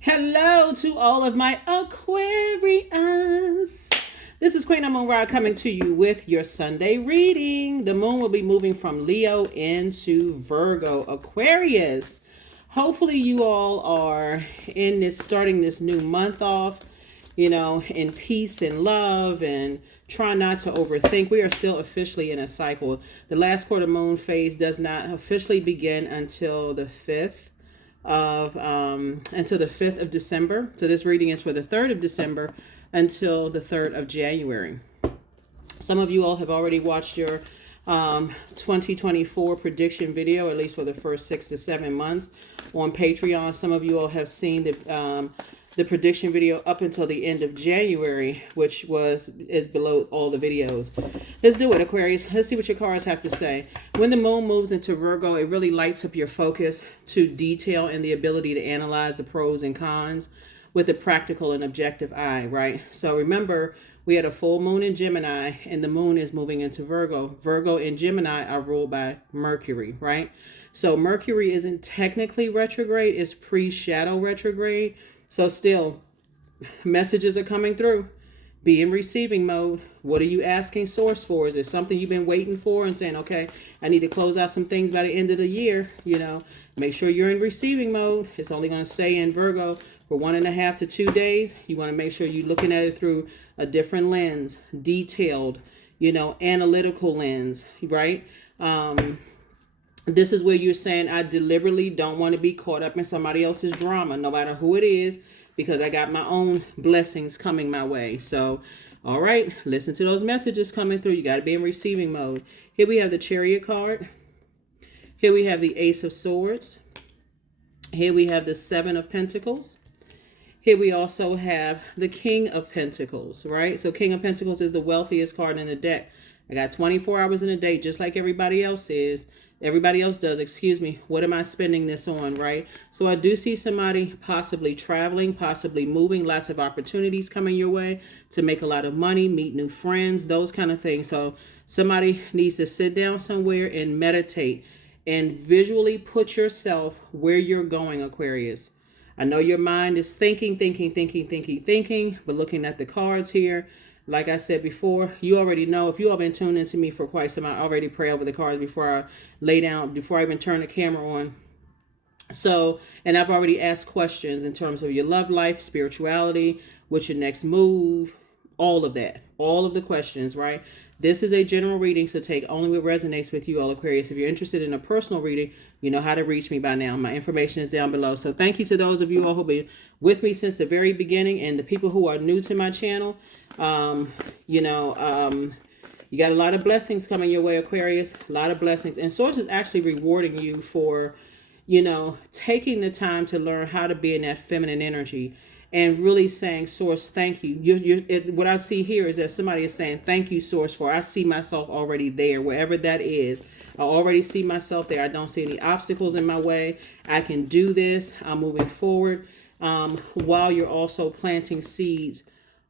Hello to all of my Aquarius. This is Queen Amun Ra coming to you with your Sunday reading. The moon will be moving from Leo into Virgo. Aquarius. Hopefully you all are starting this new month off, in peace and love, and try not to overthink. We are still officially in a cycle. The last quarter moon phase does not officially begin until the 5th of December. So this reading is for the 3rd of December until the 3rd of January. Some of you all have already watched your 2024 prediction video, at least for the first 6 to 7 months on Patreon. Some of you all have seen the prediction video up until the end of January, which is below all the videos. Let's do it, Aquarius. Let's see what your cards have to say. When the moon moves into Virgo, it really lights up your focus to detail and the ability to analyze the pros and cons with a practical and objective eye, right? So remember, we had a full moon in Gemini, and the moon is moving into Virgo. Virgo and Gemini are ruled by Mercury, right? So Mercury isn't technically retrograde, it's pre-shadow retrograde. So still, messages are coming through. Be in receiving mode. What are you asking source for? Is there something you've been waiting for and saying, okay, I need to close out some things by the end of the year? Make sure you're in receiving mode. It's only going to stay in Virgo for 1.5 to 2 days. You want to make sure you're looking at it through a different lens, detailed, analytical lens, right? This is where you're saying, I deliberately don't want to be caught up in somebody else's drama, no matter who it is, because I got my own blessings coming my way. So, all right, listen to those messages coming through. You got to be in receiving mode. Here we have the Chariot card. Here we have the Ace of Swords. Here we have the Seven of Pentacles. Here we also have the King of Pentacles, right? So King of Pentacles is the wealthiest card in the deck. I got 24 hours in a day, just like everybody else is. Everybody else does, excuse me. What am I spending this on, right? So I do see somebody possibly traveling, possibly moving, lots of opportunities coming your way to make a lot of money, meet new friends, those kind of things. So somebody needs to sit down somewhere and meditate and visually put yourself where you're going, Aquarius. I know your mind is thinking, but looking at the cards here, like I said before, you already know. If you all been tuned into me for quite some time, I already pray over the cards before I lay down, before I even turn the camera on. So, and I've already asked questions in terms of your love life, spirituality, what's your next move, all of that, all of the questions, right? This is a general reading, so take only what resonates with you, all Aquarius. If you're interested in a personal reading, you know how to reach me by now. My information is down below. So thank you to those of you all who have been with me since the very beginning, and the people who are new to my channel. You got a lot of blessings coming your way, Aquarius. A lot of blessings. And Source is actually rewarding you for, taking the time to learn how to be in that feminine energy. And really saying, Source, thank you. What I see here is that somebody is saying, thank you, Source, for I see myself already there, wherever that is. I already see myself there. I don't see any obstacles in my way. I can do this. I'm moving forward. While you're also planting seeds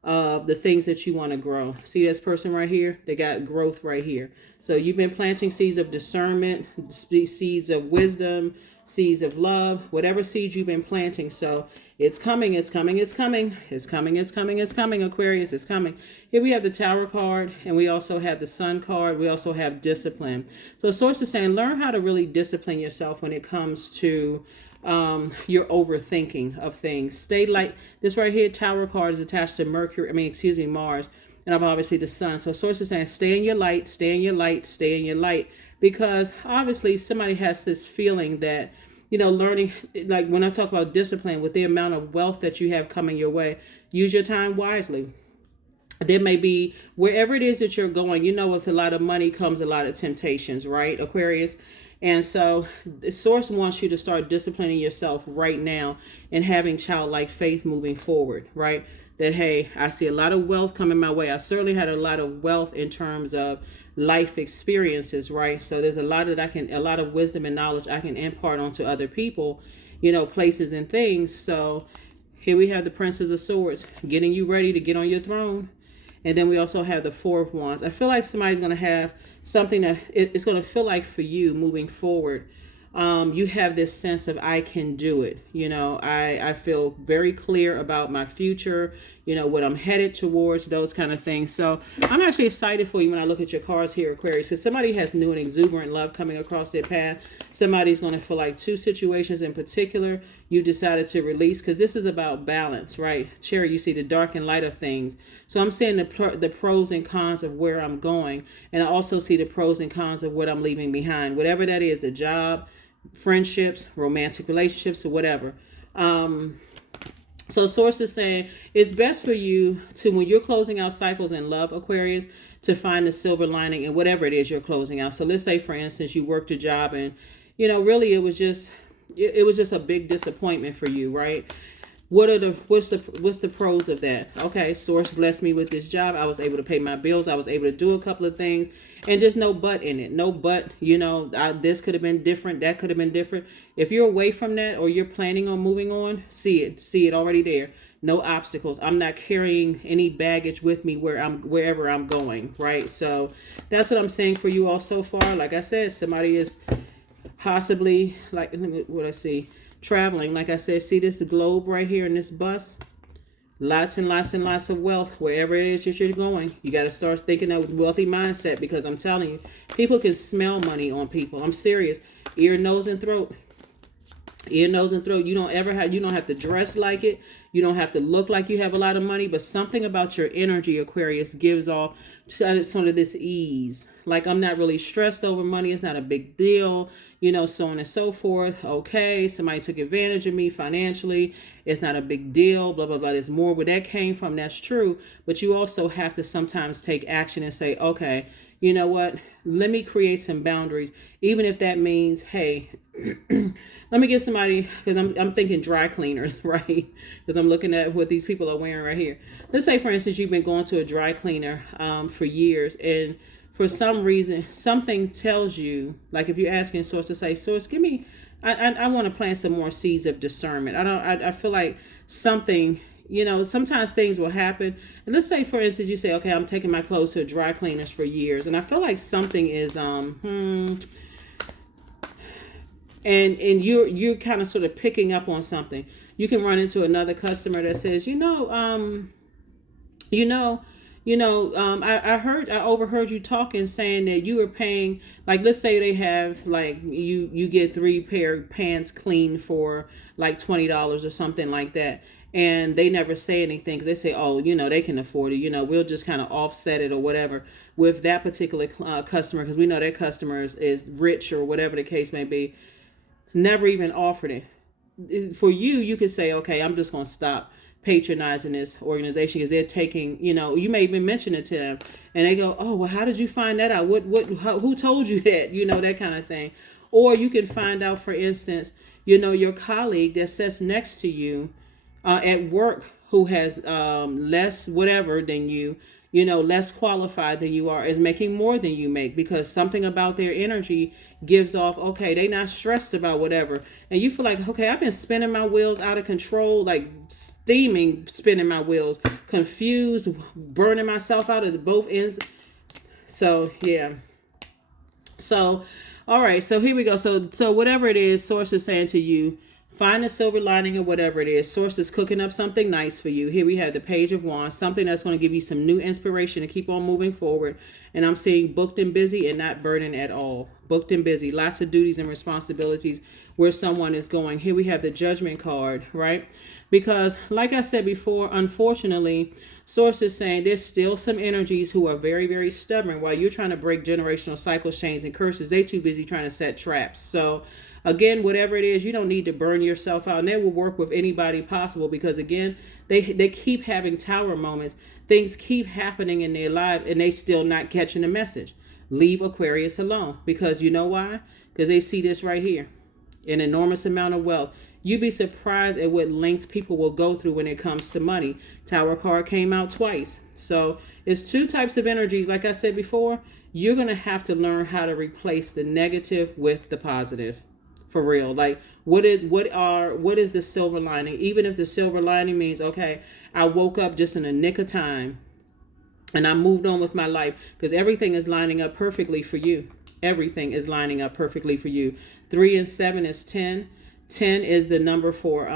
of the things that you want to grow. See this person right here? They got growth right here. So you've been planting seeds of discernment, seeds of wisdom, seeds of love, whatever seeds you've been planting. So it's coming, it's coming, it's coming, it's coming, it's coming, it's coming, Aquarius, it's coming. Here we have the Tower card, and we also have the Sun card. We also have discipline. So Source is saying, learn how to really discipline yourself when it comes to your overthinking of things. Stay light. This right here, Tower card, is attached to Mars. And I'm obviously the Sun. So Source is saying, stay in your light, stay in your light, stay in your light. Because obviously somebody has this feeling that, learning, like when I talk about discipline, with the amount of wealth that you have coming your way, use your time wisely. There may be, wherever it is that you're going, with a lot of money comes a lot of temptations, right, Aquarius? And so the Source wants you to start disciplining yourself right now and having childlike faith moving forward, right? That, hey, I see a lot of wealth coming my way. I certainly had a lot of wealth in terms of life experiences, right? So there's a lot of wisdom and knowledge I can impart onto other people, places and things. So here we have the Princess of Swords, getting you ready to get on your throne. And then we also have the Four of Wands. I feel like somebody's going to have something that it's going to feel like for you moving forward. you have this sense of I can do it. I feel very clear about my future, what I'm headed towards, those kind of things. So I'm actually excited for you when I look at your cards here, Aquarius, because somebody has new and exuberant love coming across their path. Somebody's going to feel like two situations in particular you decided to release, because this is about balance, right? Cherry, you see the dark and light of things. So I'm seeing the pros and cons of where I'm going. And I also see the pros and cons of what I'm leaving behind, whatever that is, the job, friendships, romantic relationships, or whatever. So source is saying it's best for you to, when you're closing out cycles in love, Aquarius, to find the silver lining in whatever it is you're closing out. So let's say, for instance, you worked a job and, really it was just a big disappointment for you, right? What's the pros of that? Okay, source blessed me with this job. I was able to pay my bills. I was able to do a couple of things, and just no but in it. No but, this could have been different. That could have been different. If you're away from that or you're planning on moving on, see it already there. No obstacles. I'm not carrying any baggage with me wherever I'm going, right? So that's what I'm saying for you all so far. Like I said, somebody is possibly, like, what I see, traveling. Like I said, see this globe right here in this bus? Lots and lots and lots of wealth wherever it is that you're going. You got to start thinking of wealthy mindset, because I'm telling you, people can smell money on people. I'm serious. Ear, nose, and throat. Ear, nose, and throat. You don't have to dress like it. You don't have to look like you have a lot of money, but something about your energy, Aquarius, gives off sort of this ease. Like, I'm not really stressed over money. It's not a big deal, so on and so forth. Okay, somebody took advantage of me financially. It's not a big deal, blah, blah, blah. There's more where that came from. That's true. But you also have to sometimes take action and say, okay, you know what? Let me create some boundaries, even if that means, hey, let me give somebody, because I'm thinking dry cleaners, right? Because I'm looking at what these people are wearing right here. Let's say, for instance, you've been going to a dry cleaner for years, and for some reason, something tells you, like if you're asking source to say, source, give me, I want to plant some more seeds of discernment. I feel like something, sometimes things will happen. And let's say, for instance, you say, okay, I'm taking my clothes to a dry cleaners for years, and I feel like something is, and you're kind of sort of picking up on something. You can run into another customer that says, I overheard you talking, saying that you were paying, like, let's say they have, like, you get 3 pair of pants clean for like $20 or something like that. And they never say anything, because they say, oh, they can afford it. We'll just kind of offset it or whatever with that particular customer, because we know that customer is rich or whatever the case may be. Never even offered it. For you, you could say, okay, I'm just going to stop patronizing this organization, because they're taking, you may even mention it to them, and they go, oh, well, how did you find that out? Who told you that? That kind of thing. Or you can find out, for instance, your colleague that sits next to you at work, who has less whatever than you, less qualified than you are, is making more than you make, because something about their energy gives off, okay, they not stressed about whatever. And you feel like, okay, I've been spinning my wheels out of control, like spinning my wheels, confused, burning myself out of both ends. So, yeah. So, all right. So here we go. So whatever it is, source is saying to you, find a silver lining or whatever it is. Source is cooking up something nice for you. Here we have the Page of Wands, something that's going to give you some new inspiration to keep on moving forward. And I'm seeing booked and busy and not burdened at all. Booked and busy, lots of duties and responsibilities where someone is going. Here we have the Judgment card, right? Because like I said before, unfortunately, source is saying there's still some energies who are very, very stubborn. While you're trying to break generational cycles, chains, and curses, they're too busy trying to set traps. So again, whatever it is, you don't need to burn yourself out. And they will work with anybody possible, because again, they keep having tower moments. Things keep happening in their life and they still not catching the message. Leave Aquarius alone, because you know why? Because they see this right here, an enormous amount of wealth. You'd be surprised at what lengths people will go through when it comes to money. Tower card came out twice. So it's two types of energies. Like I said before, you're going to have to learn how to replace the negative with the positive. For real. Like, what is the silver lining? Even if the silver lining means, okay, I woke up just in a nick of time and I moved on with my life, because everything is lining up perfectly for you. Everything is lining up perfectly for you. 3 and 7 is 10. 10 is the number for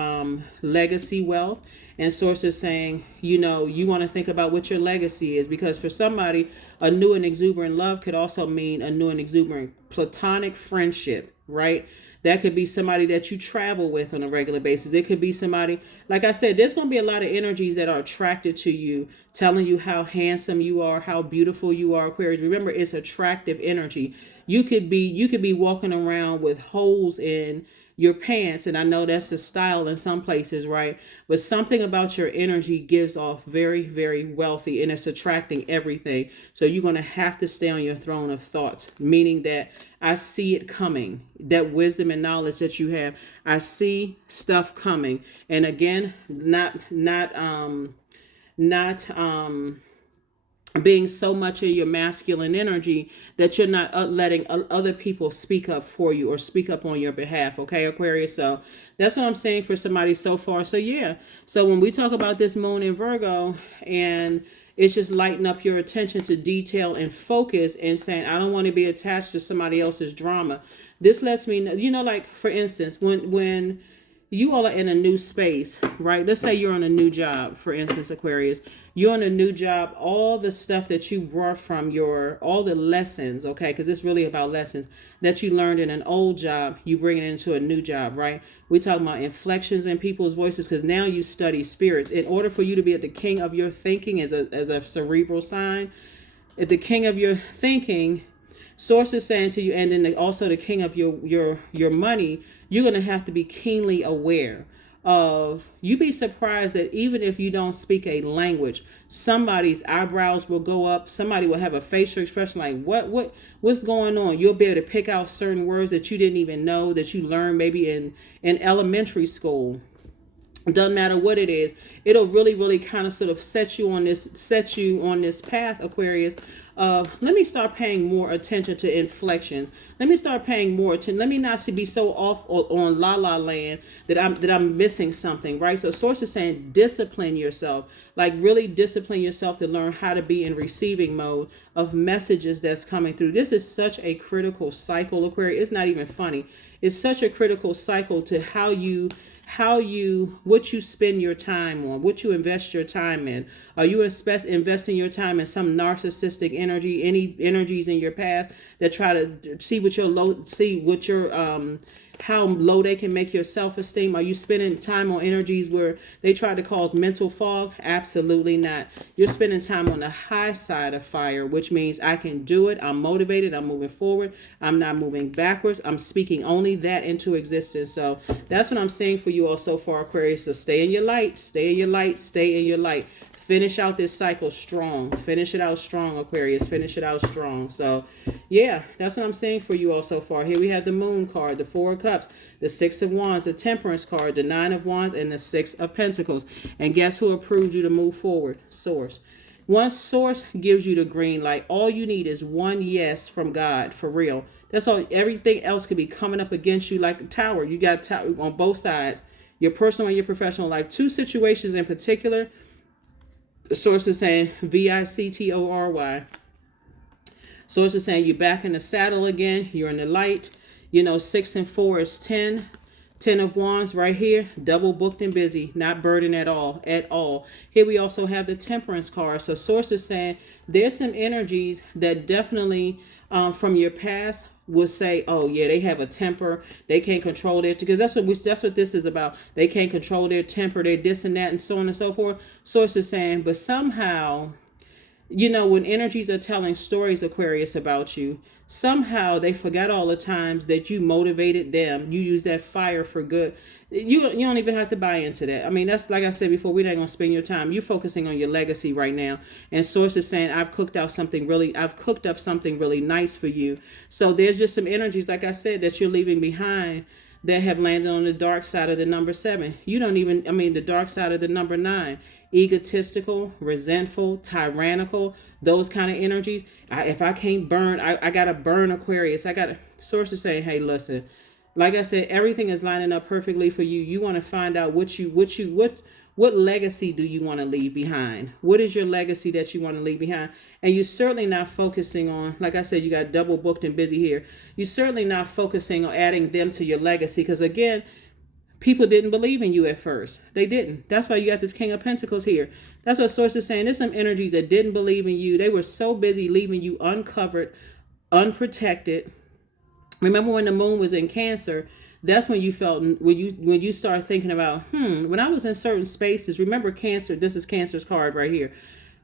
legacy wealth. And source is saying, you know, you want to think about what your legacy is, because for somebody, a new and exuberant love could also mean a new and exuberant platonic friendship, right? That could be somebody that you travel with on a regular basis. It could be somebody, like I said, there's going to be a lot of energies that are attracted to you, telling you how handsome you are, how beautiful you are, Aquarius. Remember, it's attractive energy. You could be walking around with holes in your pants, and I know that's a style in some places, right? But something about your energy gives off very, very wealthy, and it's attracting everything. So you're going to have to stay on your throne of thoughts, meaning that I see it coming, that wisdom and knowledge that you have. I see stuff coming. And again, not being so much of your masculine energy that you're not letting other people speak up for you or speak up on your behalf. Okay, Aquarius. So that's what I'm saying for somebody so far. So yeah. So when we talk about this moon in Virgo, and it's just lighting up your attention to detail and focus and saying, I don't want to be attached to somebody else's drama. This lets me know, you know, like for instance, when you all are in a new space, right? Let's say you're on a new job, for instance, Aquarius. You're on a new job, all the stuff that you brought from all the lessons, okay? Because it's really about lessons that you learned in an old job, you bring it into a new job, right? We talk about inflections in people's voices because now you study spirits. In order for you to be at the king of your thinking as a cerebral sign, at the king of your thinking, source is saying to you, and then also the king of your money, you're going to have to be keenly aware of, you'd be surprised that even if you don't speak a language, somebody's eyebrows will go up, somebody will have a facial expression like, what's going on? You'll be able to pick out certain words that you didn't even know, that you learned maybe in elementary school. It doesn't matter what it is. It'll really, really kind of sort of set you on this path, Aquarius. Let me start paying more attention to inflections. Let me start paying more attention. Let me not be so off on la la land that I'm missing something, right? So source is saying discipline yourself, like really discipline yourself to learn how to be in receiving mode of messages that's coming through. This is such a critical cycle, Aquarius. It's not even funny. It's such a critical cycle to what you spend your time on, what you invest your time in. Are you investing your time in some narcissistic energy, any energies in your past that try to see how low they can make your self-esteem? Are you spending time on energies where they try to cause mental fog? Absolutely not. You're spending time on the high side of fire, which means I can do it. I'm motivated. I'm moving forward. I'm not moving backwards. I'm speaking only that into existence. So that's what I'm saying for you all so far, Aquarius. So stay in your light, stay in your light, stay in your light. Finish out this cycle strong. Finish it out strong, Aquarius. Finish it out strong. So, yeah, that's what I'm saying for you all so far. Here we have the Moon card, the Four of Cups, the Six of Wands, the Temperance card, the Nine of Wands, and the Six of Pentacles. And guess who approved you to move forward? Source. Once Source gives you the green light, all you need is one yes from God, for real. That's all. Everything else could be coming up against you like a tower. You got tower on both sides, your personal and your professional life. Two situations in particular. The source is saying VICTORY. Source is saying you're back in the saddle again. You're in the light. You know, 6 and 4 is 10. 10 of Wands right here. Double booked and busy. Not burdened at all. At all. Here we also have the Temperance card. So source is saying there's some energies that definitely from your past will say, oh yeah, they have a temper, they can't control their, because that's what this is about. They can't control their temper, they're this and that, and so on and so forth. Source is saying, but somehow, you know, when energies are telling stories, Aquarius, about you, somehow they forgot all the times that you motivated them. You use that fire for good. You don't even have to buy into that. I mean, that's like I said before, we're not going to spend your time. You're focusing on your legacy right now. And source is saying, I've cooked up something really nice for you. So there's just some energies, like I said, that you're leaving behind that have landed on the dark side of the number 7. The dark side of the number 9. Egotistical, resentful, tyrannical, those kind of energies. If I can't burn, I got to burn, Aquarius. Source is saying, hey, listen, like I said, everything is lining up perfectly for you. You want to find out what What legacy do you want to leave behind? What is your legacy that you want to leave behind? And you're certainly not focusing on, like I said, you got double booked and busy here. You're certainly not focusing on adding them to your legacy, because again, people didn't believe in you at first. They didn't. That's why you got this King of Pentacles here. That's what Source is saying. There's some energies that didn't believe in you. They were so busy leaving you uncovered, unprotected. Remember when the moon was in Cancer? That's when you felt, when you start thinking about, when I was in certain spaces. Remember Cancer, this is Cancer's card right here.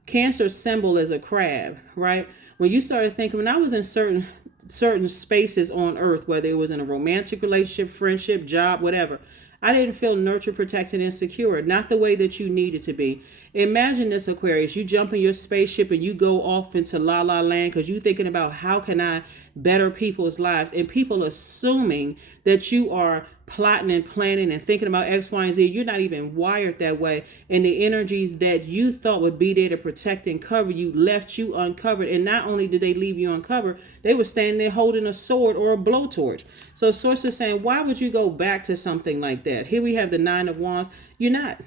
Cancer's symbol is a crab, right? When you started thinking, when I was in certain spaces on earth, whether it was in a romantic relationship, friendship, job, whatever, I didn't feel nurtured, protected, and secure. Not the way that you needed to be. Imagine this, Aquarius. You jump in your spaceship and you go off into la la land because you're thinking about how can I better people's lives, and people assuming that you are plotting and planning and thinking about X, Y, and Z. You're not even wired that way. And the energies that you thought would be there to protect and cover you left you uncovered. And not only did they leave you uncovered, they were standing there holding a sword or a blowtorch. So Source is saying, why would you go back to something like that? Here we have the 9 of Wands. You're not.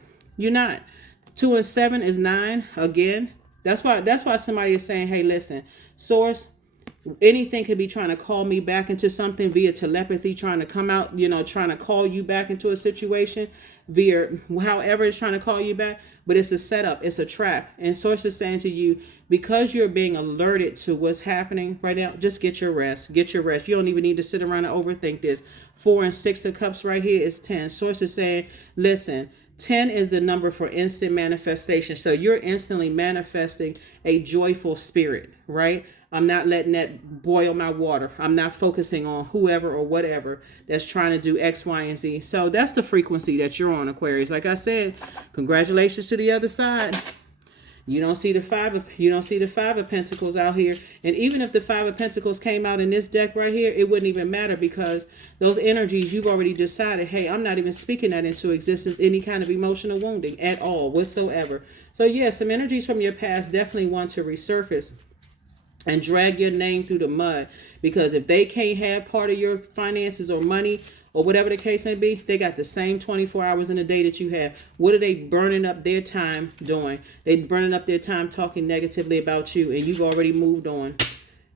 2 and 7 is 9 again. That's why somebody is saying, hey, listen, Source, anything could be trying to call me back into something via telepathy, trying to come out, trying to call you back into a situation via however it's trying to call you back. But it's a setup. It's a trap. And Source is saying to you, because you're being alerted to what's happening right now, just get your rest. Get your rest. You don't even need to sit around and overthink this. 4 and 6 of Cups right here is 10. Source is saying, listen, 10 is the number for instant manifestation. So you're instantly manifesting a joyful spirit, right? I'm not letting that boil my water. I'm not focusing on whoever or whatever that's trying to do X, Y, and Z. So that's the frequency that you're on, Aquarius. Like I said, congratulations to the other side. You don't see the five of Pentacles out here. And even if the 5 of Pentacles came out in this deck right here, it wouldn't even matter, because those energies, you've already decided, hey, I'm not even speaking that into existence, any kind of emotional wounding at all whatsoever. So yeah, some energies from your past definitely want to resurface and drag your name through the mud, because if they can't have part of your finances or money or whatever the case may be, they got the same 24 hours in a day that you have. What are they burning up their time doing? They burning up their time talking negatively about you, and you've already moved on.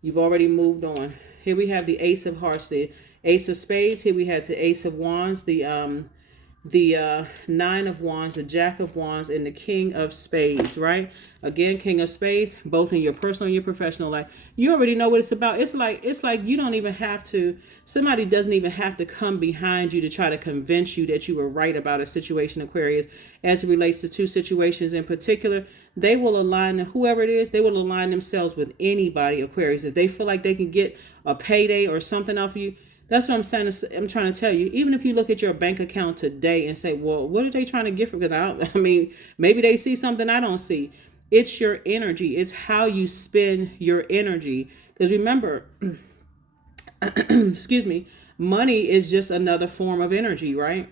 You've already moved on. Here we have the Ace of Hearts, the Ace of Spades. Here we have the Ace of Wands, the 9 of Wands, the Jack of Wands, and the King of Spades, right? Again, King of Spades, both in your personal and your professional life. You already know what it's about. It's like you don't even have to, somebody doesn't even have to come behind you to try to convince you that you were right about a situation, Aquarius. As it relates to 2 situations in particular, they will align, whoever it is, they will align themselves with anybody, Aquarius. If they feel like they can get a payday or something off of you, that's what I'm saying. I'm trying to tell you, even if you look at your bank account today and say, well, what are they trying to get for? Because maybe they see something I don't see. It's your energy. It's how you spend your energy. Because remember, excuse me, money is just another form of energy, right?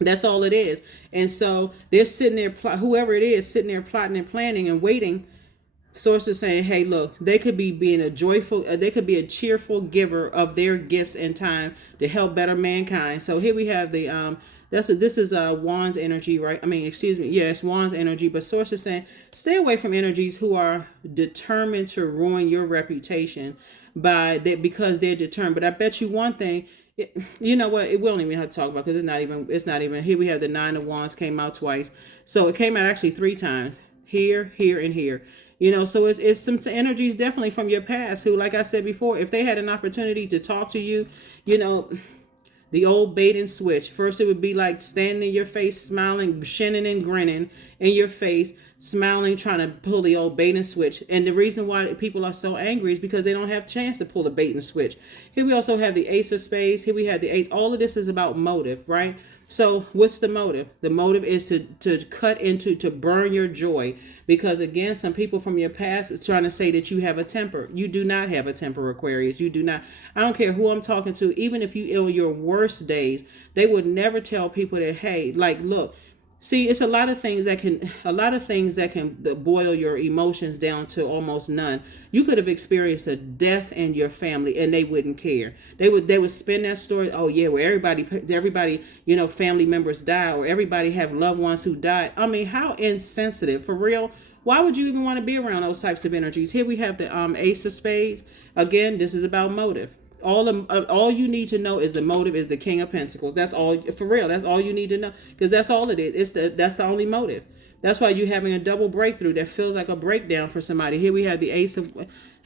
That's all it is. And so they're sitting there, whoever it is, sitting there plotting and planning and waiting. Sources saying, hey, look, they could be being they could be a cheerful giver of their gifts and time to help better mankind. So here we have the, this is Wands energy, right? It's Wands energy, but Sources saying, stay away from energies who are determined to ruin your reputation because they're determined. But I bet you one thing, you know what? We don't even have to talk about, because it's not even, here we have the 9 of Wands came out twice. So it came out actually 3 times, here, and here. So it's some energies definitely from your past who, like I said before, if they had an opportunity to talk to you, the old bait and switch. First, it would be like standing in your face, smiling, shinning and grinning in your face, smiling, trying to pull the old bait and switch. And the reason why people are so angry is because they don't have a chance to pull the bait and switch. Here we also have the Ace of Spades. Here we have the Ace. All of this is about motive, right? So what's the motive? The motive is to burn your joy. Because again, some people from your past are trying to say that you have a temper. You do not have a temper, Aquarius. You do not. I don't care who I'm talking to. Even if you ill your worst days, they would never tell people that, hey, like, look, See, it's a lot of things that can boil your emotions down to almost none. You could have experienced a death in your family and they wouldn't care. They would spin that story. Oh yeah, well everybody, family members die, or everybody have loved ones who died. I mean, how insensitive, for real. Why would you even want to be around those types of energies? Here we have the Ace of Spades. Again, this is about motive. All you need to know is the motive is the King of Pentacles. That's all, for real. That's all you need to know, because that's all it is. That's the only motive. That's why you're having a double breakthrough that feels like a breakdown for somebody. Here we have the Ace of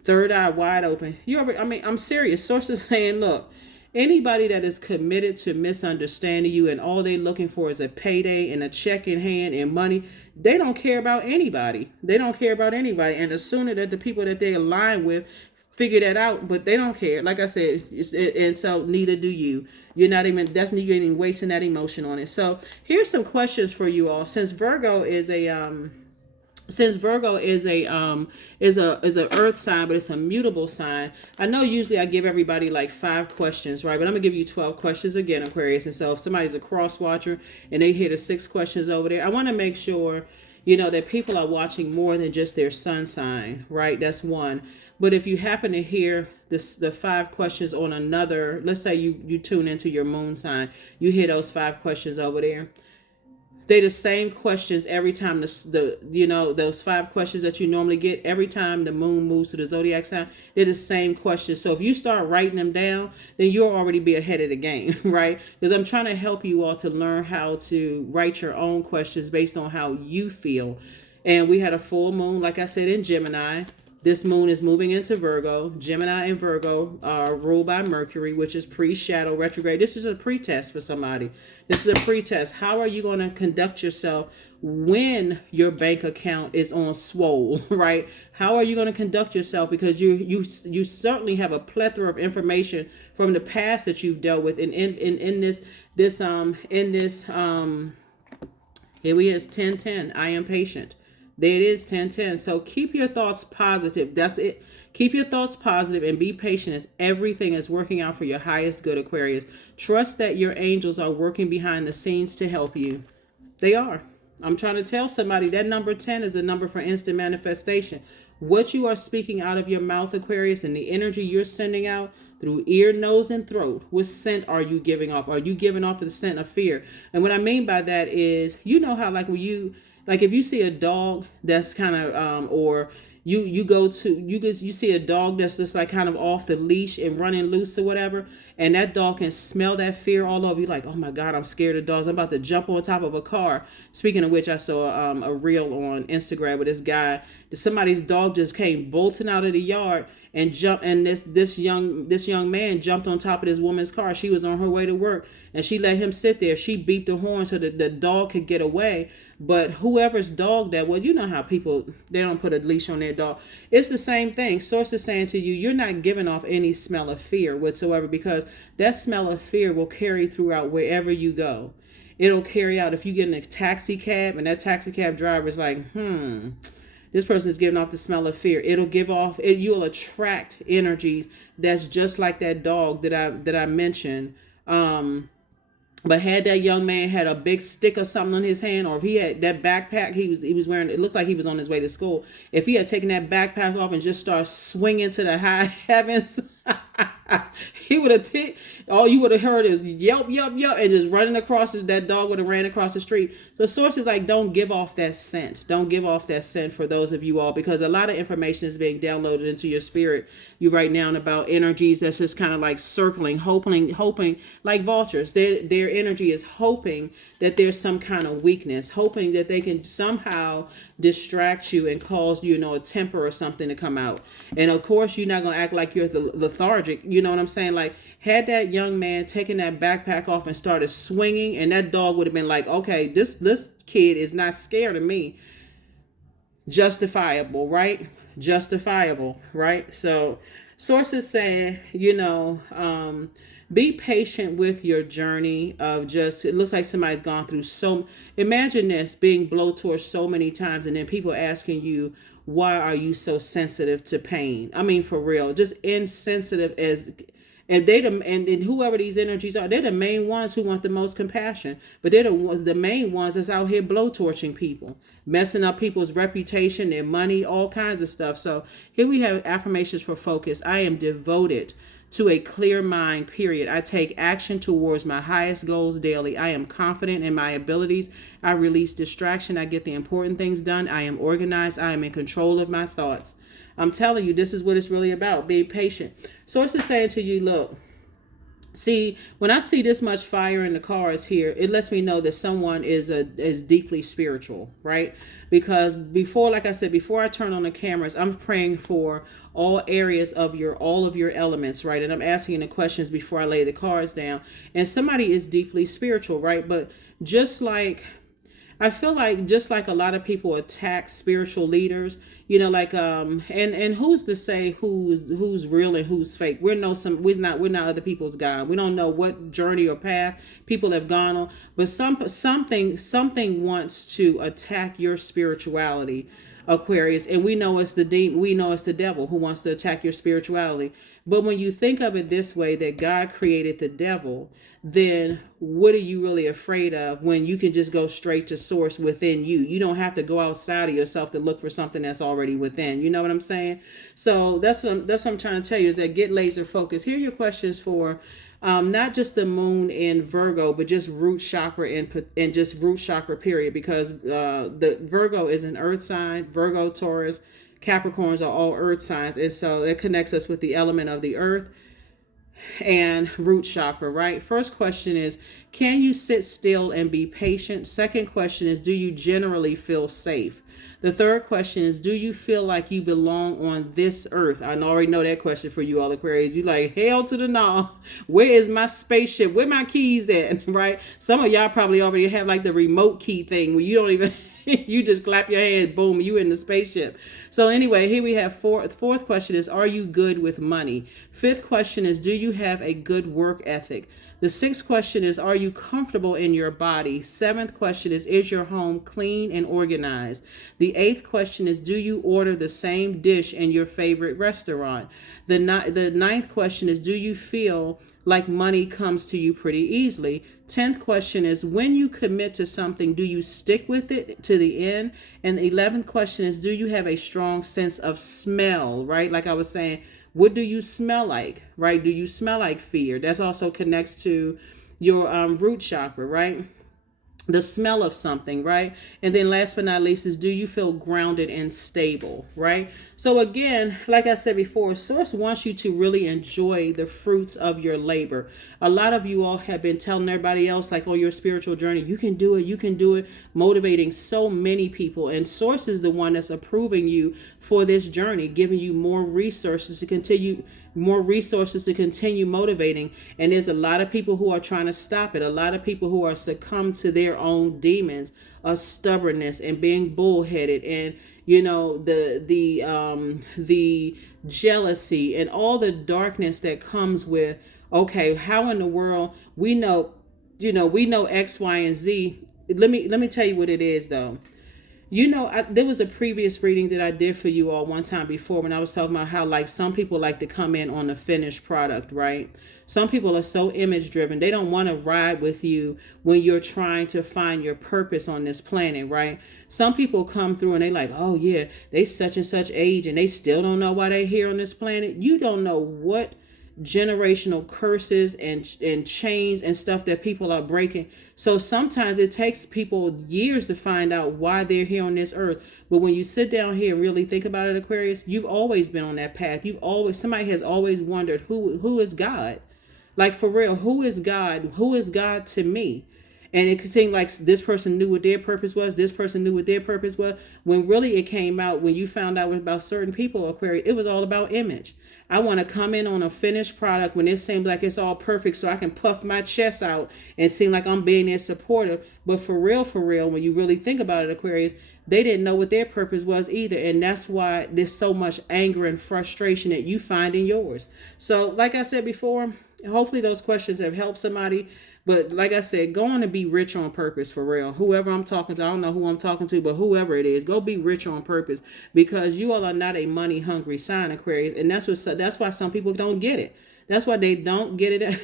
third eye wide open. I'm serious. Sources saying, look, anybody that is committed to misunderstanding you and all they're looking for is a payday and a check in hand and money, they don't care about anybody. They don't care about anybody. And the sooner that the people that they align with figure that out, but they don't care. Like I said, and so neither do you. You're not even wasting that emotion on it. So here's some questions for you all. Since Virgo is a earth sign, but it's a mutable sign. I know usually I give everybody like 5 questions, right? But I'm gonna give you 12 questions again, Aquarius. And so if somebody's a cross watcher and they hear the 6 questions over there, I want to make sure that people are watching more than just their sun sign, right? That's one. But if you happen to hear the 5 questions on another, let's say you tune into your moon sign, you hear those 5 questions over there. They're the same questions every time those 5 questions that you normally get every time the moon moves to the zodiac sign. They're the same questions. So if you start writing them down, then you'll already be ahead of the game, right? Because I'm trying to help you all to learn how to write your own questions based on how you feel. And we had a full moon, like I said, in Gemini. This moon is moving into Virgo. Gemini and Virgo are ruled by Mercury, which is pre-shadow retrograde. This is a pretest for somebody. This is a pretest. How are you going to conduct yourself when your bank account is on swole, right? How are you going to conduct yourself? Because you certainly have a plethora of information from the past that you've dealt with. And in this here we is 10:10. I am patient. There it is, 10:10. So keep your thoughts positive. That's it. Keep your thoughts positive and be patient as everything is working out for your highest good, Aquarius. Trust that your angels are working behind the scenes to help you. They are. I'm trying to tell somebody that number 10 is a number for instant manifestation. What you are speaking out of your mouth, Aquarius, and the energy you're sending out through ear, nose, and throat, what scent are you giving off? Are you giving off the scent of fear? And what I mean by that is, how like when you... Like if you see a dog that's kind of, or you see a dog that's just like kind of off the leash and running loose or whatever, and that dog can smell that fear all over you, like, oh my God, I'm scared of dogs. I'm about to jump on top of a car. Speaking of which, I saw a reel on Instagram with this guy. Somebody's dog just came bolting out of the yard and jumped, and this young man jumped on top of this woman's car. She was on her way to work, and she let him sit there. She beeped the horn so that the dog could get away. But whoever's dog that, well, you know how people, they don't put a leash on their dog. It's the same thing. Source is saying to you, you're not giving off any smell of fear whatsoever, because that smell of fear will carry throughout wherever you go. It'll carry out if you get in a taxi cab and that taxi cab driver is like, this person is giving off the smell of fear. It'll give off, you'll attract energies that's just like that dog that I mentioned. But had that young man had a big stick or something on his hand, or if he had that backpack he was wearing, it looks like he was on his way to school. If he had taken that backpack off and just started swinging to the high heavens, he would have all you would have heard is yelp, yelp, yelp, and just running across that dog would have ran across the street. So sources like, don't give off that scent. Don't give off that scent for those of you all, because a lot of information is being downloaded into your spirit you right now about energies that's just kind of like circling, hoping like vultures. Their energy is hoping that there's some kind of weakness, hoping that they can somehow distract you and cause a temper or something to come out. And of course, you're not gonna act like you're lethargic. You know what I'm saying? Like, had that young man taken that backpack off and started swinging, and that dog would have been like, okay, this kid is not scared of me. Justifiable, right? Justifiable, right? So sources saying, be patient with your journey of it looks like somebody's gone through imagine this, being blowtorched so many times, and then people asking you, why are you so sensitive to pain? I mean, for real, just insensitive And and whoever these energies are, they're the main ones who want the most compassion. But they're the main ones that's out here blowtorching people, messing up people's reputation, their money, all kinds of stuff. So here we have affirmations for focus. I am devoted to a clear mind, period. I take action towards my highest goals daily. I am confident in my abilities. I release distraction. I get the important things done. I am organized. I am in control of my thoughts. I'm telling you, this is what it's really about, being patient. Source is saying to you, look, see, when I see this much fire in the cars here, it lets me know that someone is deeply spiritual, right? Because before, like I said, before I turn on the cameras, I'm praying for all areas of all of your elements, right? And I'm asking the questions before I lay the cards down. And somebody is deeply spiritual, right? But I feel like just like a lot of people attack spiritual leaders, like and who's to say who's real and who's fake? We're not other people's God. We don't know what journey or path people have gone on, but something wants to attack your spirituality, Aquarius, and we know it's the devil who wants to attack your spirituality. But when you think of it this way, that God created the devil, then what are you really afraid of when you can just go straight to source within you? You don't have to go outside of yourself to look for something that's already within. You know what I'm saying? So that's what I'm trying to tell you, is that get laser focused. Here are your questions for not just the moon in Virgo, but just root chakra and just root chakra period, because the Virgo is an earth sign. Virgo, Taurus, Capricorns are all earth signs, and so it connects us with the element of the earth and root chakra, right? First question is, can you sit still and be patient? Second question is, do you generally feel safe? The third question is, do you feel like you belong on this earth? I already know that question for you all Aquarius. You like, hell to the no. Where is my spaceship? Where my keys at? Right? Some of y'all probably already have like the remote key thing where you don't even you just clap your hands, boom, you in the spaceship. So anyway, here we have fourth question is, are you good with money? Fifth question is, do you have a good work ethic? The sixth question is, are you comfortable in your body? Seventh question is your home clean and organized? The eighth question is, do you order the same dish in your favorite restaurant? The ninth question is, do you feel like money comes to you pretty easily? 10th question is, when you commit to something, do you stick with it to the end? And the 11th question is, do you have a strong sense of smell, right? Like I was saying, what do you smell like, right? Do you smell like fear? That also connects to your root chakra, right? The smell of something, right? And then last but not least is, do you feel grounded and stable, right? So again, like I said before, Source wants you to really enjoy the fruits of your labor. A lot of you all have been telling everybody else, like on your spiritual journey, you can do it, motivating so many people. And Source is the one that's approving you for this journey, giving you more resources to continue motivating. And there's a lot of people who are trying to stop it. A lot of people who are succumb to their own demons of stubbornness and being bullheaded, and the jealousy and all the darkness that comes with, okay, how in the world we know X, Y, and Z. Let me tell you what it is though. There was a previous reading that I did for you all one time before, when I was talking about how like some people like to come in on the finished product, right? Some people are so image driven. They don't want to ride with you when you're trying to find your purpose on this planet, right? Some people come through and they like, oh yeah, they such and such age and they still don't know why they're here on this planet. You don't know what generational curses and chains and stuff that people are breaking. So sometimes it takes people years to find out why they're here on this earth. But when you sit down here and really think about it, Aquarius, you've always been on that path. Somebody has always wondered who is God? Like for real, who is God? Who is God to me? And it could seem like this person knew what their purpose was. This person knew what their purpose was. When really it came out, when you found out about certain people, Aquarius, it was all about image. I want to come in on a finished product when it seems like it's all perfect so I can puff my chest out and seem like I'm being their supporter. But for real, when you really think about it, Aquarius, they didn't know what their purpose was either. And that's why there's so much anger and frustration that you find in yours. So like I said before, hopefully those questions have helped somebody. But like I said, go on and be rich on purpose for real. Whoever I'm talking to, I don't know who I'm talking to, but whoever it is, go be rich on purpose, because you all are not a money hungry sign, Aquarius. And that's why some people don't get it. That's why they don't get it.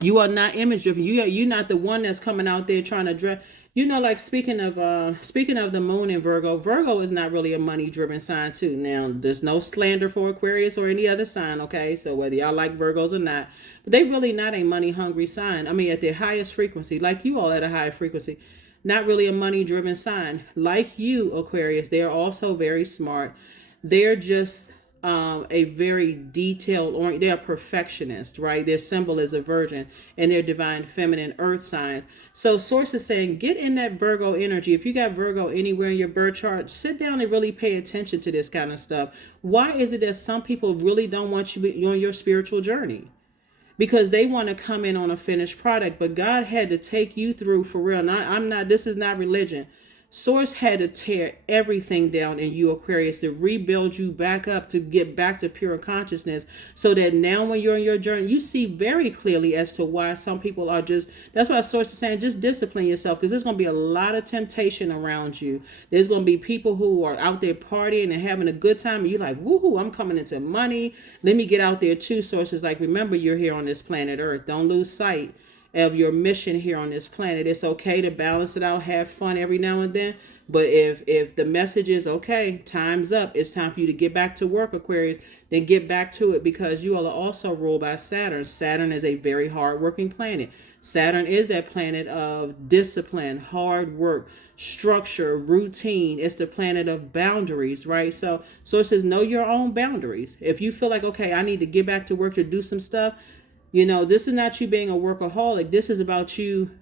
You are not image driven. You're not the one that's coming out there trying to dress. Like speaking of the moon in Virgo, Virgo is not really a money driven sign too. Now, there's no slander for Aquarius or any other sign, okay? So whether y'all like Virgos or not, but they really not a money hungry sign. I mean, at their highest frequency, like you all at a high frequency, not really a money driven sign. Like you, Aquarius, they are also very smart. They're just a very detailed they're perfectionist, right? Their symbol is a virgin and their divine feminine earth signs. So source is saying, get in that Virgo energy. If you got Virgo anywhere in your birth chart, sit down and really pay attention to this kind of stuff. Why is it that some people really don't want you on your spiritual journey? Because they want to come in on a finished product, but God had to take you through for real. This is not religion. Source had to tear everything down in you, Aquarius, to rebuild you back up, to get back to pure consciousness, so that now when you're on your journey, you see very clearly as to why some people are that's why Source is saying, just discipline yourself, because there's going to be a lot of temptation around you. There's going to be people who are out there partying and having a good time, and you're like, woohoo, I'm coming into money. Let me get out there too. Source is like, remember, you're here on this planet Earth. Don't lose sight of your mission here on this planet. It's okay to balance it out, have fun every now and then. But if the message is, okay, time's up, it's time for you to get back to work, Aquarius, then get back to it, because you are also ruled by Saturn. Saturn is a very hard-working planet. Saturn is that planet of discipline, hard work, structure, routine. It's the planet of boundaries, right? So it says, know your own boundaries. If you feel like, okay, I need to get back to work to do some stuff, this is not you being a workaholic. This is about you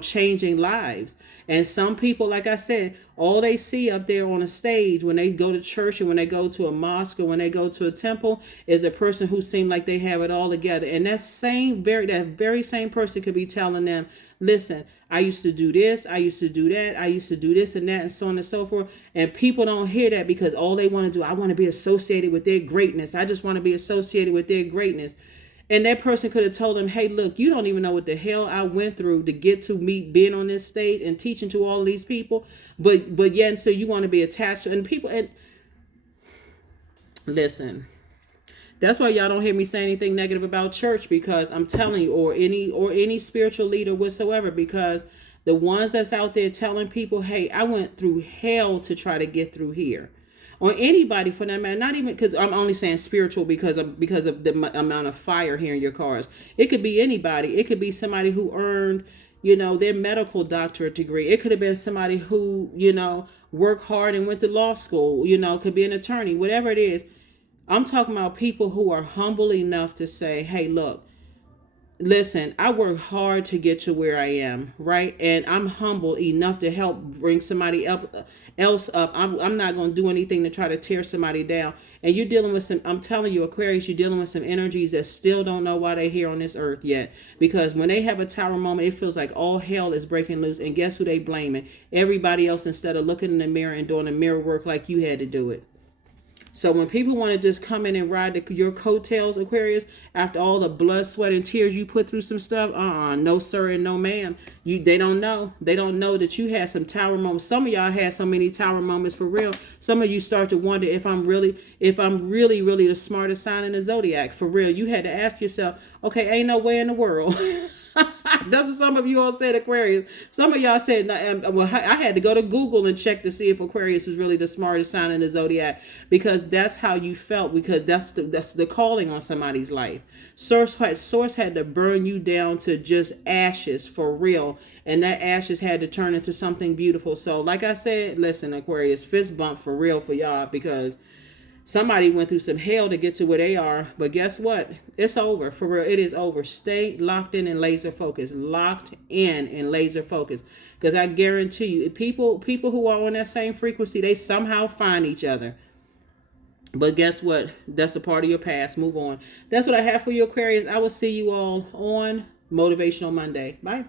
changing lives. And some people, like I said, all they see up there on a stage when they go to church and when they go to a mosque or when they go to a temple is a person who seems like they have it all together. And that very same person could be telling them, listen, I used to do this, I used to do that, I used to do this and that, and so on and so forth. And people don't hear that, because all they want to do, I want to be associated with their greatness. I just want to be associated with their greatness. And that person could have told them, hey, look, you don't even know what the hell I went through to get to being on this stage and teaching to all of these people. But yet, and so you want to be attached to, and people, and listen, that's why y'all don't hear me say anything negative about church, because I'm telling you, or any spiritual leader whatsoever, because the ones that's out there telling people, hey, I went through hell to try to get through here. Or anybody for that matter, not even, because I'm only saying spiritual because of the amount of fire here in your cars. It could be anybody. It could be somebody who earned, their medical doctorate degree. It could have been somebody who, worked hard and went to law school, could be an attorney, whatever it is. I'm talking about people who are humble enough to say, hey, look, listen, I worked hard to get to where I am, right? And I'm humble enough to help bring somebody else up. I'm not going to do anything to try to tear somebody down. And you're dealing with I'm telling you, Aquarius, you're dealing with some energies that still don't know why they're here on this earth yet. Because when they have a tower moment, it feels like all hell is breaking loose. And guess who they blaming? Everybody else, instead of looking in the mirror and doing the mirror work like you had to do it. So when people want to just come in and ride your coattails, Aquarius, after all the blood, sweat, and tears you put through some stuff, no sir and no ma'am. They don't know. They don't know that you had some tower moments. Some of y'all had so many tower moments for real. Some of you start to wonder if I'm really the smartest sign in the Zodiac. For real, you had to ask yourself, okay, ain't no way in the world. That's what some of you all said, Aquarius. Some of y'all said, well, I had to go to Google and check to see if Aquarius was really the smartest sign in the Zodiac, because that's how you felt, because that's the calling on somebody's life. Source had to burn you down to just ashes for real, and that ashes had to turn into something beautiful. So like I said, listen, Aquarius, fist bump for real for y'all, because somebody went through some hell to get to where they are. But guess what? It's over. For real, it is over. Stay locked in and laser focused. Locked in and laser focused. Because I guarantee you, people who are on that same frequency, they somehow find each other. But guess what? That's a part of your past. Move on. That's what I have for you, Aquarius. I will see you all on Motivational Monday. Bye.